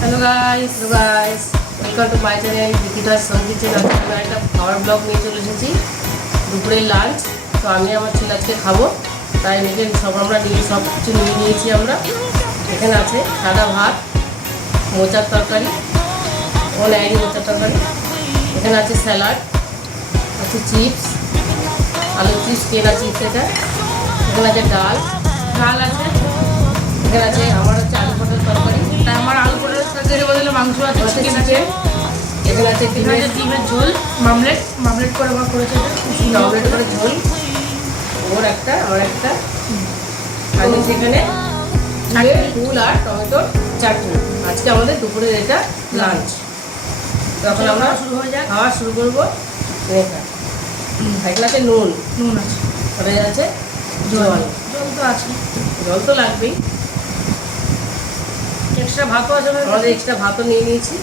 Hello guys welcome to my channel দীপিকার সঙ্গীতে। আমি একটা খাবার ব্লগ নিয়ে চলে এসেছি। দুপুরের লাঞ্চ তো আমি আমার ছেলে আজকে খাবো, তাই এখানে আমরা সব কিছু নিয়ে নিয়েছি। আমরা এখানে আছে সাদা ভাত, মোচার তরকারি, নেয়নি মোচার তরকারি, এখানে আছে স্যালাড, আছে চিপস, আলু চিপস, কেনা চিপস, এখানে আছে ডাল আছে, এখানে আছে আমার হচ্ছে আলু পটল তরকারি, তাই আমার আলু পটলের তরকারি বদলে মাংস আছে, চিকেন আছে, এখানে আছে ডিমের ঝোল, মামলেট করে আবার করেছে, অমলেট করে ঝোল, ওর একটা আমার একটা, আর সেখানে ফুল আর টমেটোর চাটনি। আজকে আমাদের দুপুরের এটা লাঞ্চ। তখন আমরা খাওয়া শুরু করবো। এখানে আছে নুন আছে, ওটা আছে জল তো আছে, জল তো লাগবেই। এক্সট্রা ভাতও আছে, আমাদের এক্সট্রা ভাতও নিয়ে নিয়েছি।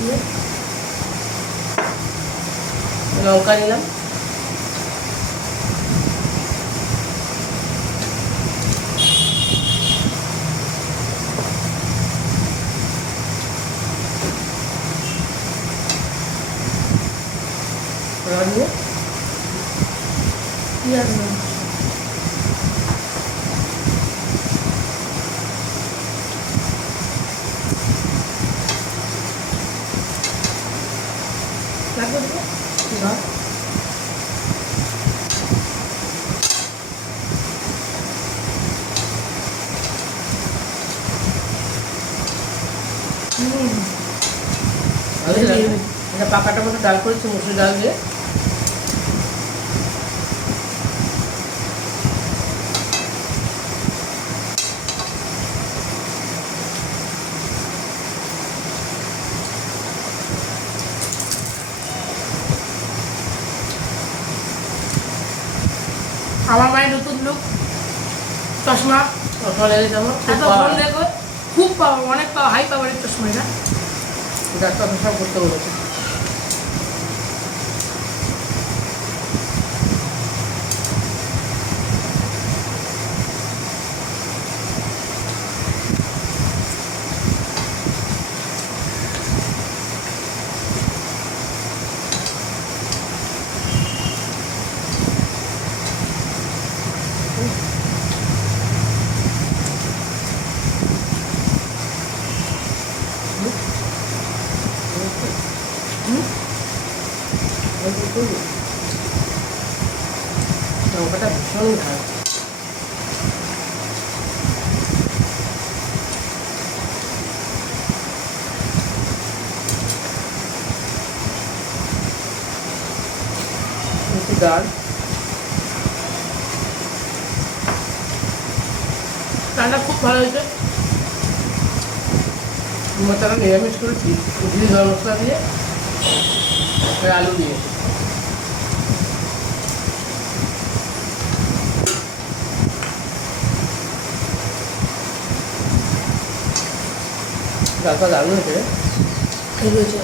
লঙ্কা নিলাম, পেঁয়াজ লাগবে। এটা পাকাটা মতো ডাল করেছি, মুসুর ডাল দিয়ে। আমার মায়ের নতুন লুক, চশমা লেগেছে আমার এত ফোন দেখো, খুব পাওয়া, অনেক পাওয়া, হাই পাওয়ারের চশমা এটা। ডাক্তার সব করতে বলেছে। লঙ্কাটা ভীষণ ঝাল। একটু ডাল, রান্না খুব ভালো হয়েছে। মোচাটা নিরামিষ করেছি, ঘি গরম মশলা দিয়ে, আলু দিয়ে। ডালটা দারুণ হয়েছে। হয়েছে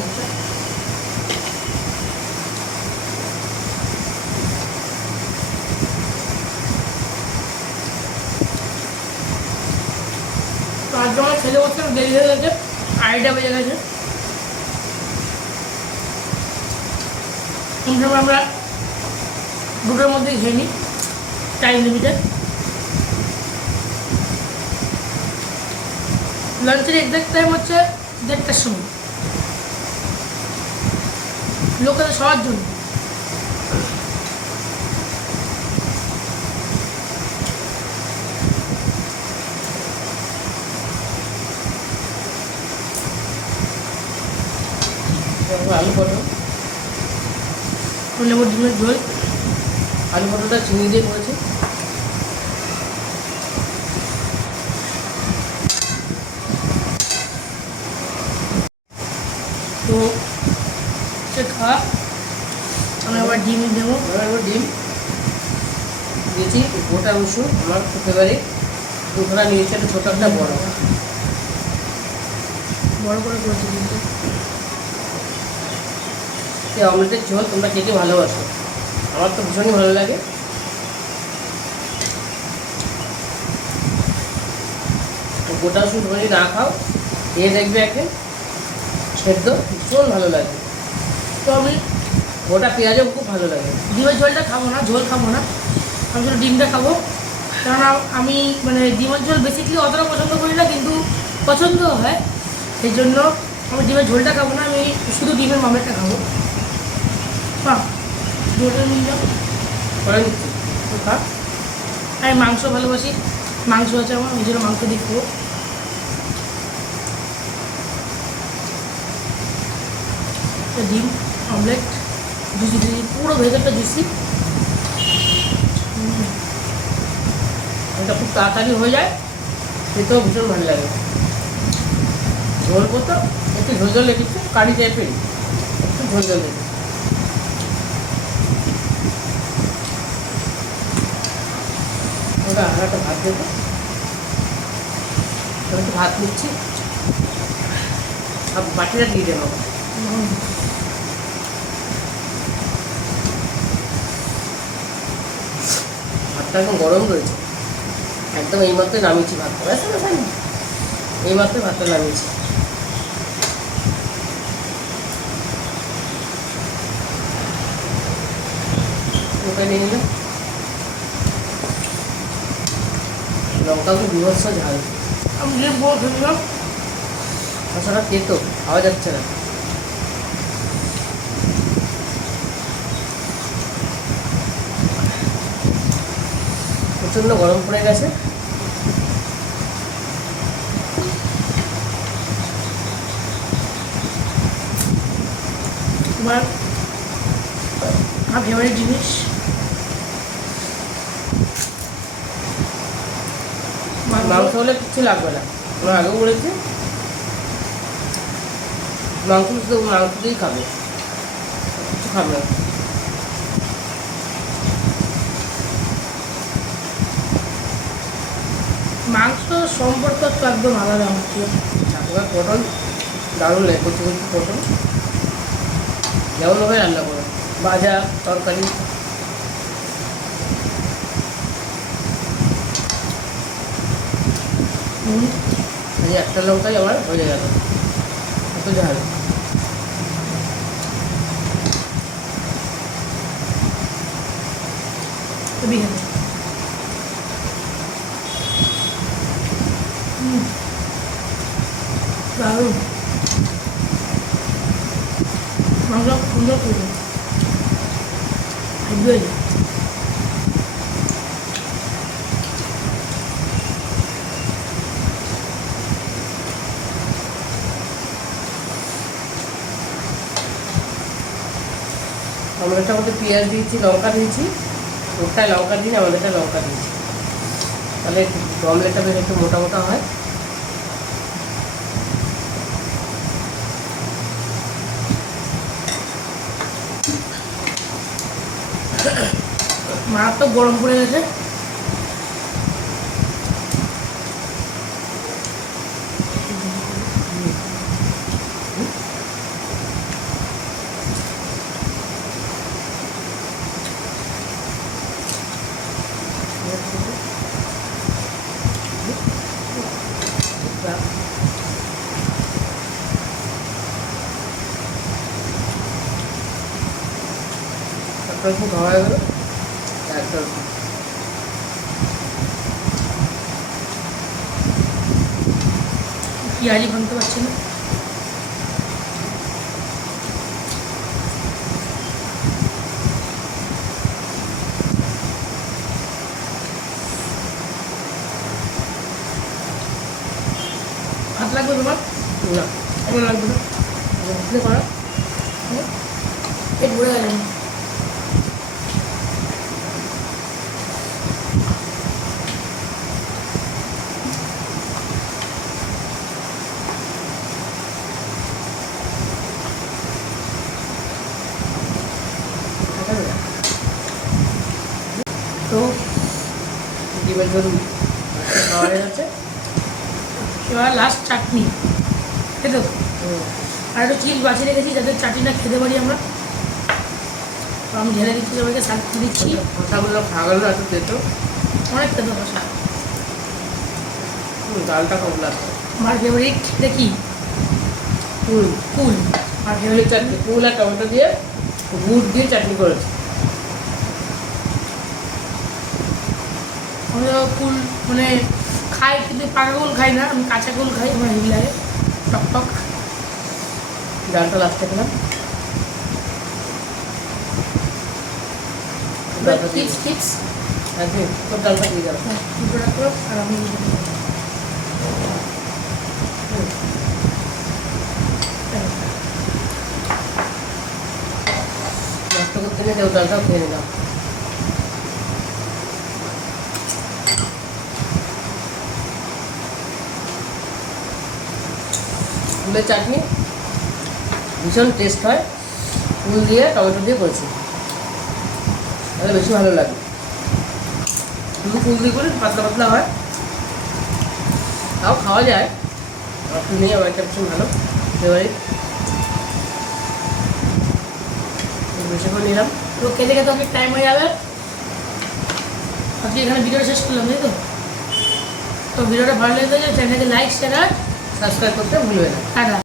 তো আজ যখন ছেলে বলছে দেরি হয়ে গেছে, 2:30 বেজে গেছে। আমরা 2টোর মধ্যে খেয়ে নিই, টাইম লিমিটেড। লাঞ্চের এক্সাক্ট টাইম হচ্ছে 1:30টার সময়, লোকেদের সবার জন্য। আলু পটল, লেবুর ডিমের ঝোল, আলু পটলটা চিনি দিয়ে করেছি। তো সে খাওয়া। আমি আবার ডিম দেবো, ডিম দিয়েছি, গোটা রসুন আমার খুব ফেভারিট, দুখানা নিয়েছি, একটা ছোটো একটা বড় করে করেছি কিন্তু। এই অমলেটের ঝোল তোমরা কে কে ভালোবাসো, আমার তো ভীষণই ভালো লাগে। গোটা রসুন যদি না খাও, খেয়ে দেখবে একদিন, সেদ্ধ ভীষণ ভালো লাগে। তো আমি গোটা পেঁয়াজও খুব ভালো লাগে। ডিমের ঝোলটা খাবো না, ঝোল খাবো না, আমি শুধু ডিমটা খাবো। কারণ আমি মানে ডিমের ঝোল বেসিক্যালি অতটা পছন্দ করি না, কিন্তু পছন্দ হয়, এই জন্য আমি ডিমের ঝোলটা খাবো না, আমি শুধু ডিমের মামলেটটা খাবো। হ্যাঁ, ঝোলটা নিয়ে যাও। করে নিচ্ছি তো খা। আমি মাংস ভালোবাসি, মাংস আছে আমার, ওই জন্য মাংস দিয়ে খাবো। একটা ডিম অমলেট, জুসি জুসি, পুরো ভেতরটা জুসি। এটা খুব তাড়াতাড়ি হয়ে যায়, খেতেও ভীষণ ভালো লাগে। ঝোল করতো একটু ঝোল ঝোল লেগেছে, কারি টাইপের একটু ঝোল ঝোল লেগেছে। ওটা আর একটা ভাত দেবো, একটু ভাত নিচ্ছি, সব বাটিটা দিয়ে দেবো। ভাতটা এখন গরম রয়েছে, একদম এই মাত্র নামিয়েছি ভাতটা, ব্যাস ব্যাস আমি এই মাত্র ভাতটা নামিয়েছি। ওটা নিয়ে নিলাম, লঙ্কা খুব বিভৎস ঝাল, আমি ডিম পুরো খেয়ে নিলাম। মশলাটা খেতো খাওয়া যাচ্ছে না। প্রচণ্ড গরম পড়ে গেছে। তোমার আমার ফেভারিট জিনিস মাংস হলে কিচ্ছু লাগবে না, আমরা আগেও বলেছি মাংস শুধু মাংস দিয়েই খাবে, কিছু খাবে না। মাংস সম্পর্ক তো একদম আলাদা আমার প্রিয়। ঠাকুমার পটল দারুণ লাগে, কচি কচি পটল যেমনভাবে রান্না করে, ভাজা তরকারি। এই একটা লঙ্কাই আমার হয়ে গেল, এত ঝাল। খুবই খেতে দারুণ, মাংস সুন্দর করে হয়ে যায়। আমাদেরটা মধ্যে পেঁয়াজ দিয়েছি, লঙ্কা দিয়েছি, ওটায় লঙ্কা দিই, আমাদেরটা লঙ্কা দিয়েছি, তাহলে অমলেটটা বেশ একটু মোটা মোটা হয়। মারাত্মক গরম পড়ে গেছে। একটা খুব খাওয়া হয়ে গেল, একটা পেঁয়াজি ভাঙতে পারছি না। ভাত লাগবে তোমার? না এখন লাগবে না, বুঝতে পারা। পেট ভরে গেছে। তো ডিমের ঝোল খাওয়া হয়ে যাচ্ছে। এবার লাস্ট চাটনি খেতে তো, আর একটু চিজ বাছিয়ে রেখেছি যাতে চাটনিটা খেতে পারি আমরা। তো আমি ঢেলে দিচ্ছি, সবাইকে সার্ভ করে দিচ্ছি। খোসাগুলো খাওয়া গেল এত তেতো, অনেক খেতে বসা। ডালটা খুব লাগতো। আমার ফেভারিট এটা কি? কুল কুল আর কুলের চাটনি, কুল আর টমেটো দিয়ে গুড় দিয়ে চাটনি করেছি। আমরা কুল মানে খাই কিন্তু পাকা কুল খাই না, আমি কাঁচা কুল খাই, আমার হেভি লাগে টক টক। ডালটা লাস্টে খেলাম। চিপস চিপস তোর ডালটা দিয়ে যাবো। দুটো রাখলো আর আমি নষ্ট করতে নিয়ে দেও, ডালটাও খেয়ে নিলাম। কুলের চাটনি ভীষণ টেস্ট হয়, কুল দিয়ে টমেটো দিয়ে করেছি, তাহলে বেশি ভালো লাগে। শুধু কুল দিয়ে করে পাতলা পাতলা হয়, তাও খাওয়া যায়। আপনি নেই আমার একটা ভীষণ ভালো ফেভারিট, বেশি করে নিলাম। তো খেতে খেতে অনেক টাইম হয়ে যাবে, আজকে এখানে ভিডিওটা শেষ করলাম তাই তো। তো ভিডিওটা ভালো লেগে যায় চ্যানেলকে লাইক শেয়ার আর সাবস্ক্রাইব করতে ভুলবে না। টাটা।